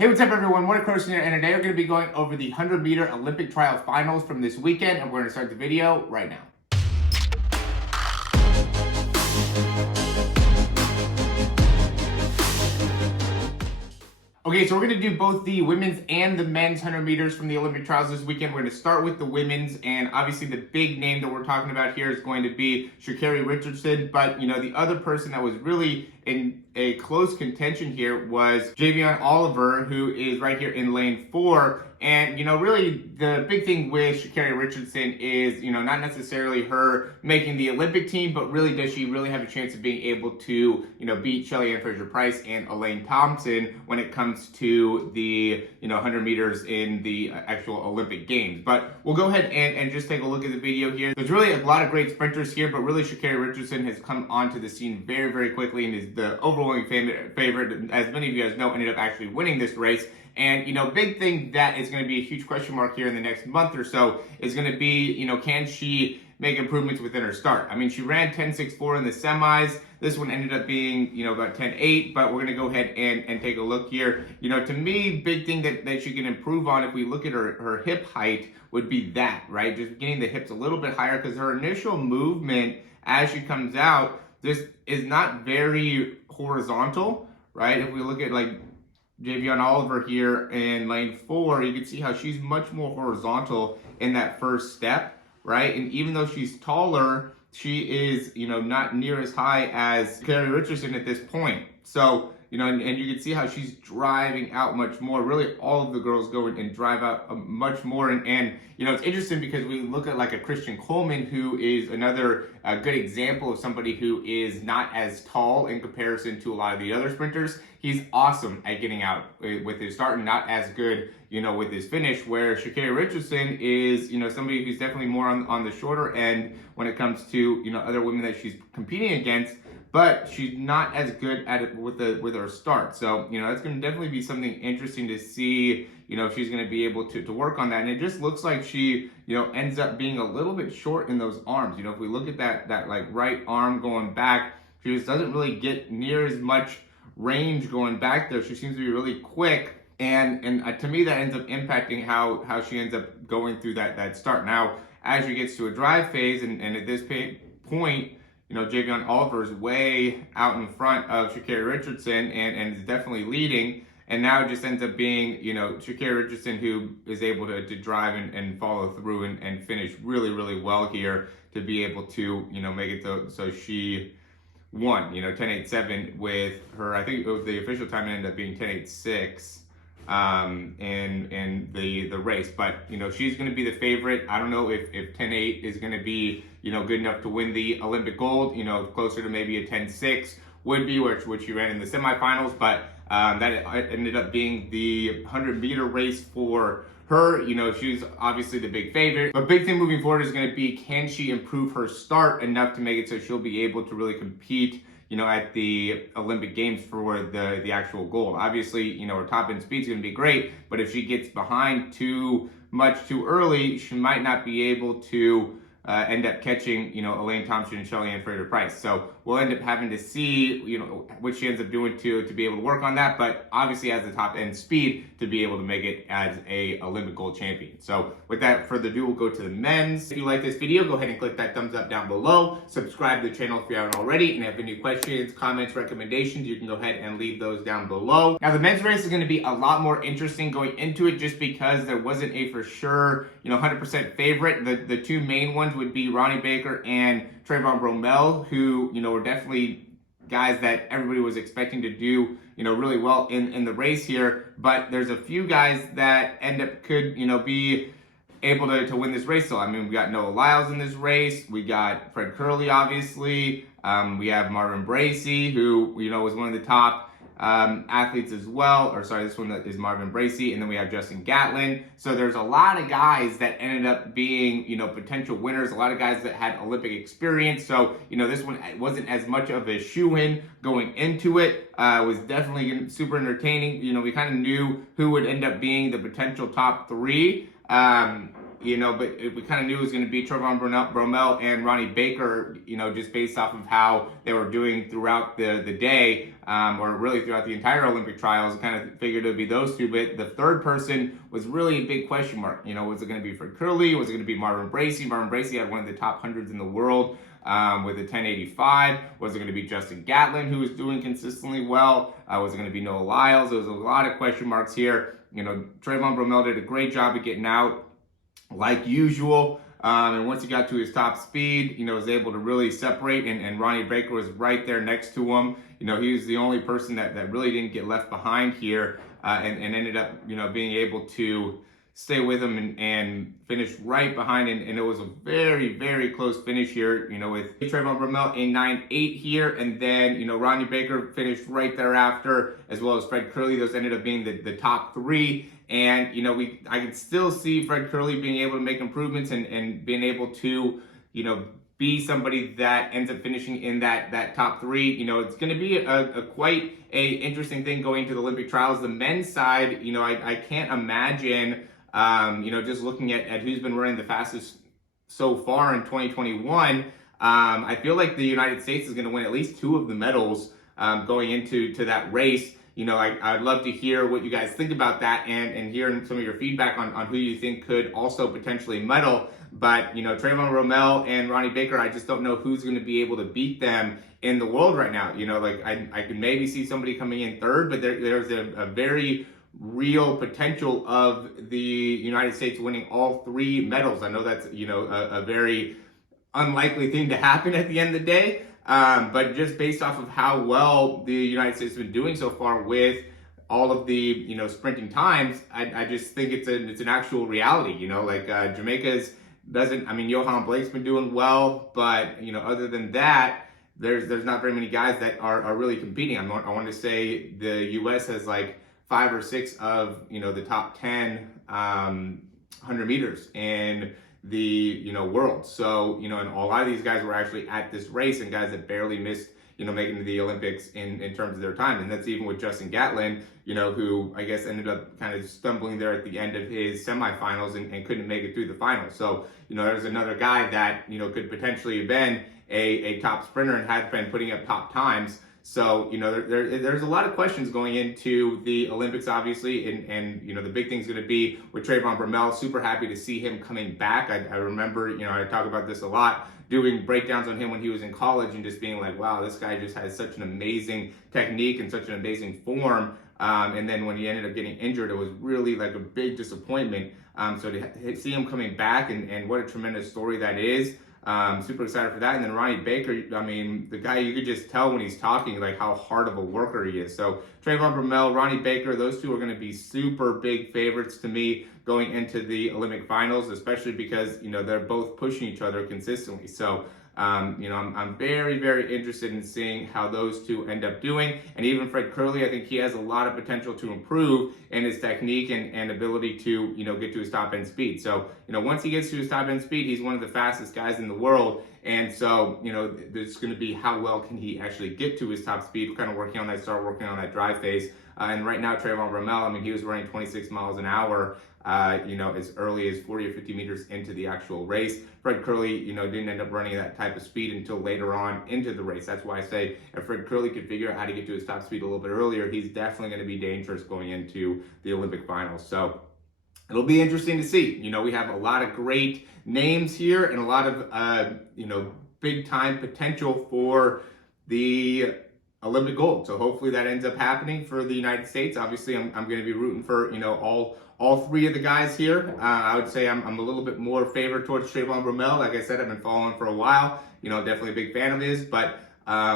Hey, what's up everyone? Morey Croson here, and today we're going to be going over the 100-meter Olympic trial finals from this weekend, and we're going to start the video right now. Okay, so we're going to do both the women's and the men's 100 meters from the Olympic trials this weekend. We're going to start with the women's, and obviously the big name that we're talking about here is going to be Sha'carri Richardson, but the other person that was really in a close contention here was Javion Oliver, who is right here in lane 4. And, really the big thing with Sha'carri Richardson is, not necessarily her making the Olympic team, but really does she really have a chance of being able to, beat Shelly-Ann Fraser-Pryce and Elaine Thompson when it comes to the, 100 meters in the actual Olympic Games. But we'll go ahead and just take a look at the video here. There's really a lot of great sprinters here, but really Sha'carri Richardson has come onto the scene very, very quickly and is the overwhelming favorite. As many of you guys know, ended up actually winning this race. And, big thing that is going to be a huge question mark here in the next month or so is going to be, can she make improvements within her start? I mean, she ran 10.64 in the semis. This one ended up being, about 10.8, but we're going to go ahead and take a look here. To me, big thing that she can improve on if we look at her hip height would be that, right? Just getting the hips a little bit higher, because her initial movement as she comes out, this is not very horizontal, right? If we look at like Javion Oliver here in lane 4, you can see how she's much more horizontal in that first step, right? And even though she's taller, she is, not near as high as Sha'carri Richardson at this point. So, and you can see how she's driving out much more. Really, all of the girls go and drive out much more. And it's interesting because we look at like a Christian Coleman, who is another good example of somebody who is not as tall in comparison to a lot of the other sprinters. He's awesome at getting out with his start and not as good, with his finish, where Sha'carri Richardson is, somebody who's definitely more on the shorter end when it comes to, other women that she's competing against, but she's not as good at it with her start. So, that's going to definitely be something interesting to see, if she's going to be able to work on that. And it just looks like she, ends up being a little bit short in those arms. If we look at that like right arm going back, she just doesn't really get near as much range going back there. She seems to be really quick. And to me, that ends up impacting how she ends up going through that start. Now, as she gets to a drive phase, and at this point, Javion Oliver is way out in front of Sha'carri Richardson and is definitely leading. And now it just ends up being, Sha'carri Richardson who is able to drive and follow through and finish really, really well here to be able to, make it so she won, 10.87 with her. I think the official time ended up being 10.86 in the race. But, she's going to be the favorite. I don't know if 10.8 is going to be, good enough to win the Olympic gold, closer to maybe a 10.6 would be, which she ran in the semifinals. But that ended up being the 100-meter race for her. She's obviously the big favorite. But big thing moving forward is going to be, can she improve her start enough to make it so she'll be able to really compete, at the Olympic Games for the actual gold. Obviously, her top end speed is going to be great, but if she gets behind too much too early, she might not be able to end up catching, Elaine Thompson and Shelly-Ann Fraser-Pryce. So we'll end up having to see, what she ends up doing to be able to work on that. But obviously has the top end speed to be able to make it as a Olympic gold champion. So without further ado, we'll go to the men's. If you like this video, go ahead and click that thumbs up down below. Subscribe to the channel if you haven't already. And if you have any questions, comments, recommendations, you can go ahead and leave those down below. Now the men's race is going to be a lot more interesting going into it, just because there wasn't a for sure, 100% favorite. The two main ones would be Ronnie Baker and Trayvon Bromell, who, were definitely guys that everybody was expecting to do, really well in the race here. But there's a few guys that could be able to win this race. So, I mean, we got Noah Lyles in this race. We got Fred Curley, obviously. We have Marvin Bracey, who, was one of the top athletes as well. Or sorry, this one is Marvin Bracey. And then we have Justin Gatlin. So there's a lot of guys that ended up being, potential winners. A lot of guys that had Olympic experience. So, this one wasn't as much of a shoo-in going into it. It was definitely super entertaining. We kind of knew who would end up being the potential top 3. but we kind of knew it was going to be Trayvon Bromell and Ronnie Baker, just based off of how they were doing throughout the day, or really throughout the entire Olympic trials. Kind of figured it would be those two, but the third person was really a big question mark. Was it going to be Fred Kerley? Was it going to be Marvin Bracey? Marvin Bracey had one of the top hundreds in the world with a 1085. Was it going to be Justin Gatlin, who was doing consistently well? Was it going to be Noah Lyles? There was a lot of question marks here. Trayvon Bromell did a great job of getting out like usual. And once he got to his top speed, was able to really separate, and Ronnie Baker was right there next to him. He was the only person that really didn't get left behind here, and ended up, being able to stay with him and finish right behind him. And it was a very, very close finish here, with Trayvon Bromell a 9.8 here, and then, Ronnie Baker finished right thereafter, as well as Fred Kerley. Those ended up being the top three. And, I can still see Fred Kerley being able to make improvements and being able to, be somebody that ends up finishing in that top three. It's going to be a quite a interesting thing going to the Olympic trials. The men's side, I can't imagine, just looking at who's been running the fastest so far in 2021. I feel like the United States is going to win at least 2 of the medals going into that race. I'd love to hear what you guys think about that, and hear some of your feedback on who you think could also potentially medal. But, Trayvon Bromell and Ronnie Baker, I just don't know who's going to be able to beat them in the world right now. I can maybe see somebody coming in third, but there's a very real potential of the United States winning all 3 medals. I know that's, a very unlikely thing to happen at the end of the day. But just based off of how well the United States has been doing so far with all of the, sprinting times, I just think it's an actual reality. Jamaica's Johan Blake's been doing well, but, other than that, there's not very many guys that are really competing. I want to say the U.S. has like 5 or 6 of, the top 10 100 meters in the world. So and a lot of these guys were actually at this race, and guys that barely missed making it to the Olympics in terms of their time. And that's even with Justin Gatlin, who I guess ended up kind of stumbling there at the end of his semifinals and couldn't make it through the finals. So there's another guy that could potentially have been a top sprinter and had been putting up top times. So, there's a lot of questions going into the Olympics, obviously, and the big thing's going to be with Trayvon Bromell. Super happy to see him coming back. I remember, I talk about this a lot, doing breakdowns on him when he was in college and just being like, wow, this guy just has such an amazing technique and such an amazing form. And then when he ended up getting injured, it was really like a big disappointment. So to see him coming back, and what a tremendous story that is. Super excited for that. And then Ronnie Baker, the guy, you could just tell when he's talking, like how hard of a worker he is. So Trayvon Bromell, Ronnie Baker, those two are going to be super big favorites to me going into the Olympic finals, especially because, they're both pushing each other consistently. So, I'm very, very interested in seeing how those two end up doing. And even Fred Kerley, I think he has a lot of potential to improve in his technique and ability to, get to his top end speed. So, once he gets to his top end speed, he's one of the fastest guys in the world. And so, there's going to be how well can he actually get to his top speed. We're kind of working on that, start working on that drive phase. And right now, Trayvon Bromell, he was running 26 miles an hour, as early as 40 or 50 meters into the actual race. Fred Kerley, didn't end up running that type of speed until later on into the race. That's why I say if Fred Kerley could figure out how to get to his top speed a little bit earlier, he's definitely going to be dangerous going into the Olympic finals. So it'll be interesting to see. We have a lot of great names here and a lot of, big time potential for the Olympic gold. So hopefully that ends up happening for the United States. Obviously, I'm going to be rooting for, all 3 of the guys here. I would say I'm a little bit more favored towards Trayvon Bromell. Like I said, I've been following him for a while. Definitely a big fan of his, but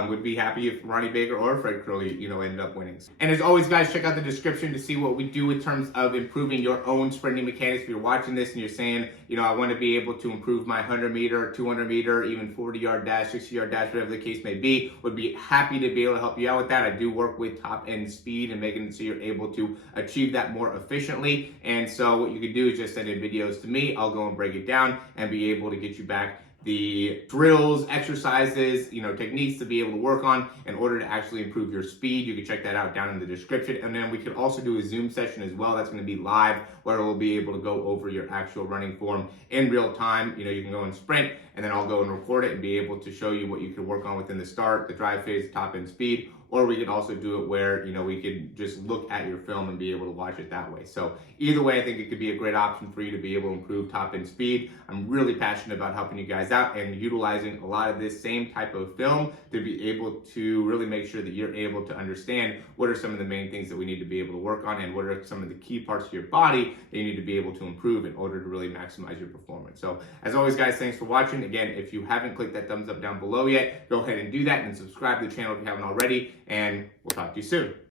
would be happy if Ronnie Baker or Fred Kerley, ended up winning. And as always, guys, check out the description to see what we do in terms of improving your own sprinting mechanics. If you're watching this and you're saying, I want to be able to improve my 100 meter, 200 meter, even 40-yard dash, 60-yard dash, whatever the case may be, would be happy to be able to help you out with that. I do work with top end speed and making it so you're able to achieve that more efficiently. And so what you can do is just send in videos to me. I'll go and break it down and be able to get you back the drills, exercises, techniques to be able to work on in order to actually improve your speed. You can check that out down in the description. And then we could also do a Zoom session as well. That's going to be live, where we'll be able to go over your actual running form in real time. You can go and sprint, and then I'll go and record it and be able to show you what you can work on within the start, the drive phase, top end speed. Or we could also do it where, we could just look at your film and be able to watch it that way. So either way, I think it could be a great option for you to be able to improve top end speed. I'm really passionate about helping you guys out and utilizing a lot of this same type of film to be able to really make sure that you're able to understand what are some of the main things that we need to be able to work on, and what are some of the key parts of your body that you need to be able to improve in order to really maximize your performance. So as always, guys, thanks for watching. Again, if you haven't clicked that thumbs up down below yet, go ahead and do that, and subscribe to the channel if you haven't already, and we'll talk to you soon.